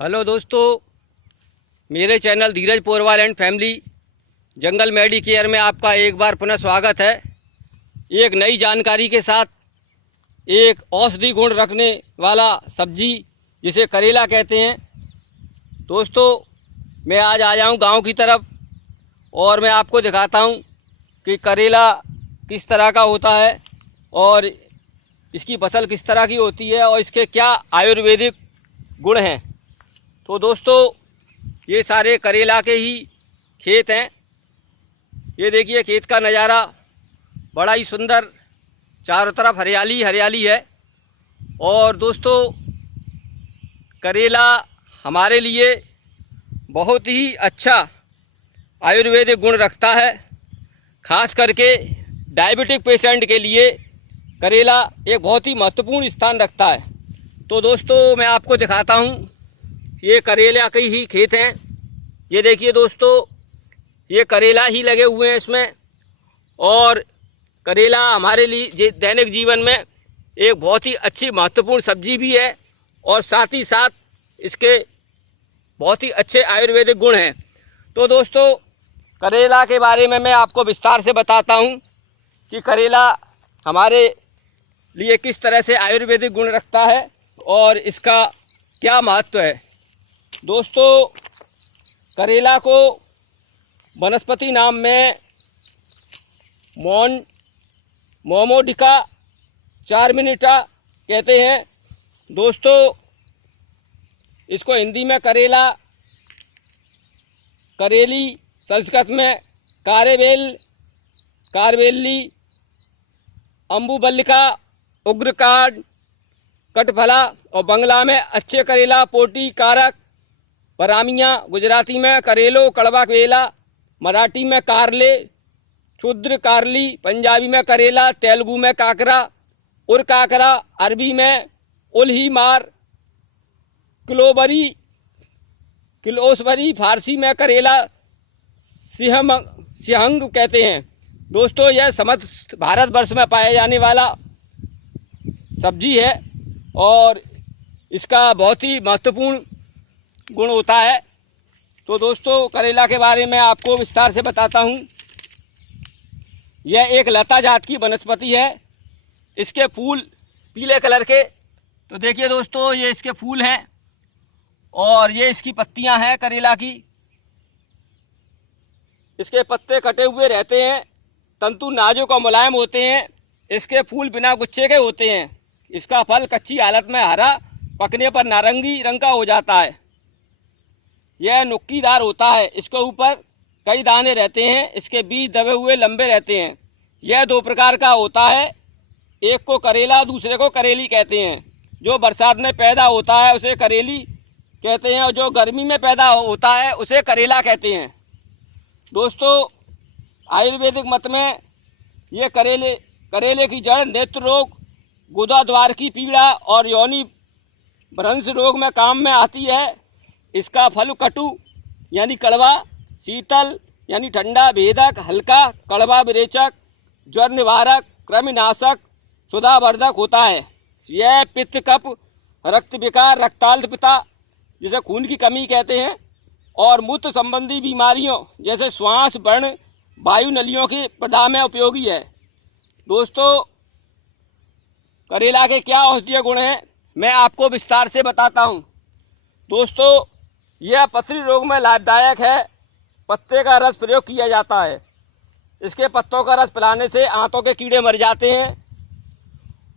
Hello दोस्तों, मेरे channel Dheeraj Porwal and family jungle Medicare में आपका एक बार पुनः स्वागत है। एक नई जानकारी के साथ एक औषधि गुण रखने वाला सब्जी जिसे करेला कहते हैं। दोस्तों, मैं आज आया हूँ गांव की तरफ और मैं आपको दिखाता हूँ कि करेला किस तरह का होता है और इसकी फसल किस तरह की होती है और इसके क्या आयुर्वेदिक गुण हैं। तो दोस्तों, ये सारे करेला के ही खेत हैं। ये देखिए खेत का नज़ारा बड़ा ही सुंदर, चारों तरफ हरियाली हरियाली है। और दोस्तों, करेला हमारे लिए बहुत ही अच्छा आयुर्वेदिक गुण रखता है। खास करके डायबिटिक पेशेंट के लिए करेला एक बहुत ही महत्वपूर्ण स्थान रखता है। तो दोस्तों, मैं आपको दिखाता हूँ, ये करेला के ही खेत हैं। ये देखिए दोस्तों, ये करेला ही लगे हुए हैं इसमें। और करेला हमारे लिए दैनिक जीवन में एक बहुत ही अच्छी महत्वपूर्ण सब्जी भी है और साथ ही साथ इसके बहुत ही अच्छे आयुर्वेदिक गुण हैं। तो दोस्तों, करेला के बारे में मैं आपको विस्तार से बताता हूँ कि करेला हमारे लिए किस तरह से आयुर्वेदिक गुण रखता है और इसका क्या महत्व है। दोस्तों, करेला को वनस्पति नाम में मोमोडिका चारमिनिटा कहते हैं। दोस्तों, इसको हिंदी में करेला, करेली, संस्कृत में कारवेली, अम्बुबल्लिका, उग्रकांड, कटफला और बंगला में अच्छे करेला, पोटी कारक, परामिया, गुजराती में करेलो, कड़वा केला, मराठी में कारले, क्षुद्र कारली, पंजाबी में करेला, तेलुगु में काकरा, उर काकरा, अरबी में उल्ही मार, किलोसवरी, फारसी में करेला सिहंग कहते हैं। दोस्तों, यह समस्त भारतवर्ष में पाए जाने वाला सब्जी है और इसका बहुत ही महत्वपूर्ण गुण होता है। तो दोस्तों, करेला के बारे में आपको विस्तार से बताता हूँ। यह एक लता जात की वनस्पति है। इसके फूल पीले कलर के, तो देखिए दोस्तों, ये इसके फूल हैं और ये इसकी पत्तियां हैं करेला की। इसके पत्ते कटे हुए रहते हैं, तंतु नाजुक और मुलायम होते हैं। इसके फूल बिना गुच्छे के होते हैं। इसका फल कच्ची हालत में हरा, पकने पर नारंगी रंग का हो जाता है। यह नुक्कीदार होता है। इसके ऊपर कई दाने रहते हैं। इसके बीज दबे हुए लंबे रहते हैं। यह दो प्रकार का होता है, एक को करेला, दूसरे को करेली कहते हैं। जो बरसात में पैदा होता है उसे करेली कहते हैं और जो गर्मी में पैदा होता है उसे करेला कहते हैं। दोस्तों, आयुर्वेदिक मत में ये करेले की जड़ नेत्र रोग, गुदा द्वार की पीड़ा और योनि भ्रंश रोग में काम में आती है। इसका फल कटु यानी कड़वा, शीतल यानी ठंडा, भेदक, हल्का, कड़वा, विरेचक, ज्वर निवारक, कृमिनाशक, सुधावर्धक होता है। यह पित्त, कफ, रक्त विकार, रक्ताल्पता जिसे खून की कमी कहते हैं और मूत्र संबंधी बीमारियों जैसे श्वास, व्रण, वायु नलियों की प्रदाह में उपयोगी है। दोस्तों, करेला के क्या औषधीय गुण हैं मैं आपको विस्तार से बताता हूँ। दोस्तों, यह पथरी रोग में लाभदायक है। पत्ते का रस प्रयोग किया जाता है। इसके पत्तों का रस पिलाने से आंतों के कीड़े मर जाते हैं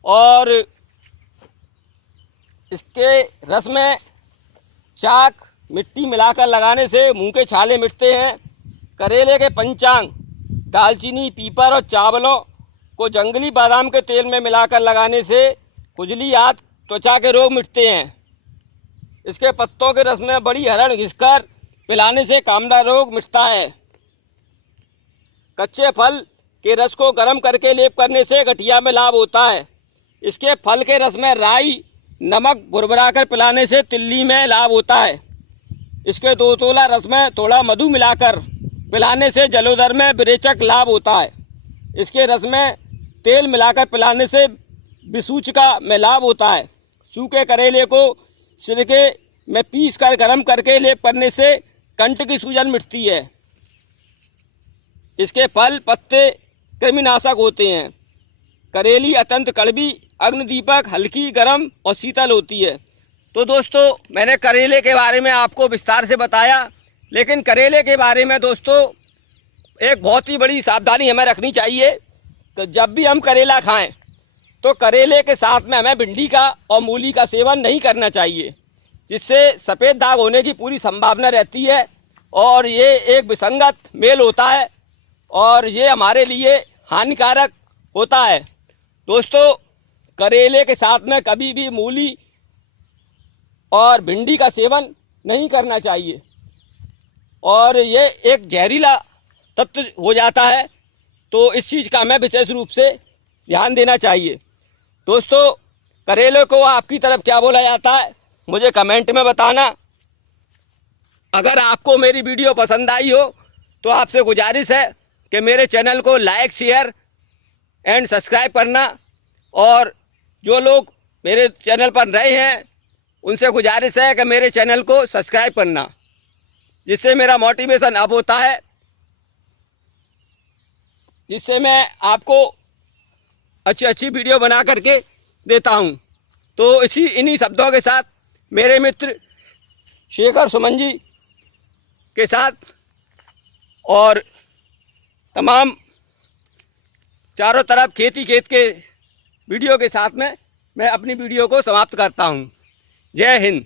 और इसके रस में चाक, मिट्टी मिलाकर लगाने से मुंह के छाले मिटते हैं। करेले के पंचांग, दालचीनी, पीपर और चावलों को जंगली बादाम के तेल में मिलाकर लगाने से खुजली, आंत, त्वचा के रोग मिटते हैं। इसके पत्तों के रस में बड़ी हरण घिसकर पिलाने से कामना रोग मिटता है। कच्चे फल के रस को गर्म करके लेप करने से गठिया में लाभ होता है। इसके फल के रस में राई, नमक भुरभुरा कर पिलाने से तिल्ली में लाभ होता है। इसके 2 तोला रस में थोड़ा मधु मिलाकर पिलाने से जलोदर में विरेचक लाभ होता है। इसके रस में तेल मिलाकर पिलाने से विसूचिका में लाभ होता है। सूखे करेले को सिरके में पीस कर गर्म करके लेप करने से कंठ की सूजन मिटती है। इसके फल पत्ते कृमिनाशक होते हैं। करेली अत्यंत कड़वी, अग्निदीपक, हल्की, गर्म और शीतल होती है। तो दोस्तों मैंने करेले के बारे में आपको विस्तार से बताया, लेकिन करेले के बारे में दोस्तों एक बहुत ही बड़ी सावधानी हमें रखनी चाहिए कि जब भी हम करेला खाएं तो करेले के साथ में हमें भिंडी का और मूली का सेवन नहीं करना चाहिए, जिससे सफ़ेद दाग होने की पूरी संभावना रहती है और ये एक विसंगत मेल होता है और ये हमारे लिए हानिकारक होता है। दोस्तों करेले के साथ में कभी भी मूली और भिंडी का सेवन नहीं करना चाहिए और ये एक जहरीला तत्व हो जाता है, तो इस चीज़ का हमें विशेष रूप से ध्यान देना चाहिए। दोस्तों करेले को आपकी तरफ क्या बोला जाता है मुझे कमेंट में बताना। अगर आपको मेरी वीडियो पसंद आई हो तो आपसे गुजारिश है कि मेरे चैनल को लाइक, शेयर एंड सब्सक्राइब करना, और जो लोग मेरे चैनल पर नए हैं उनसे गुजारिश है कि मेरे चैनल को सब्सक्राइब करना, जिससे मेरा मोटिवेशन अप होता है, जिससे मैं आपको अच्छी अच्छी वीडियो बना करके देता हूं। तो इन्हीं शब्दों के साथ मेरे मित्र शेखर सुमन जी के साथ और तमाम चारों तरफ खेती खेत के वीडियो के साथ में मैं अपनी वीडियो को समाप्त करता हूं। जय हिंद।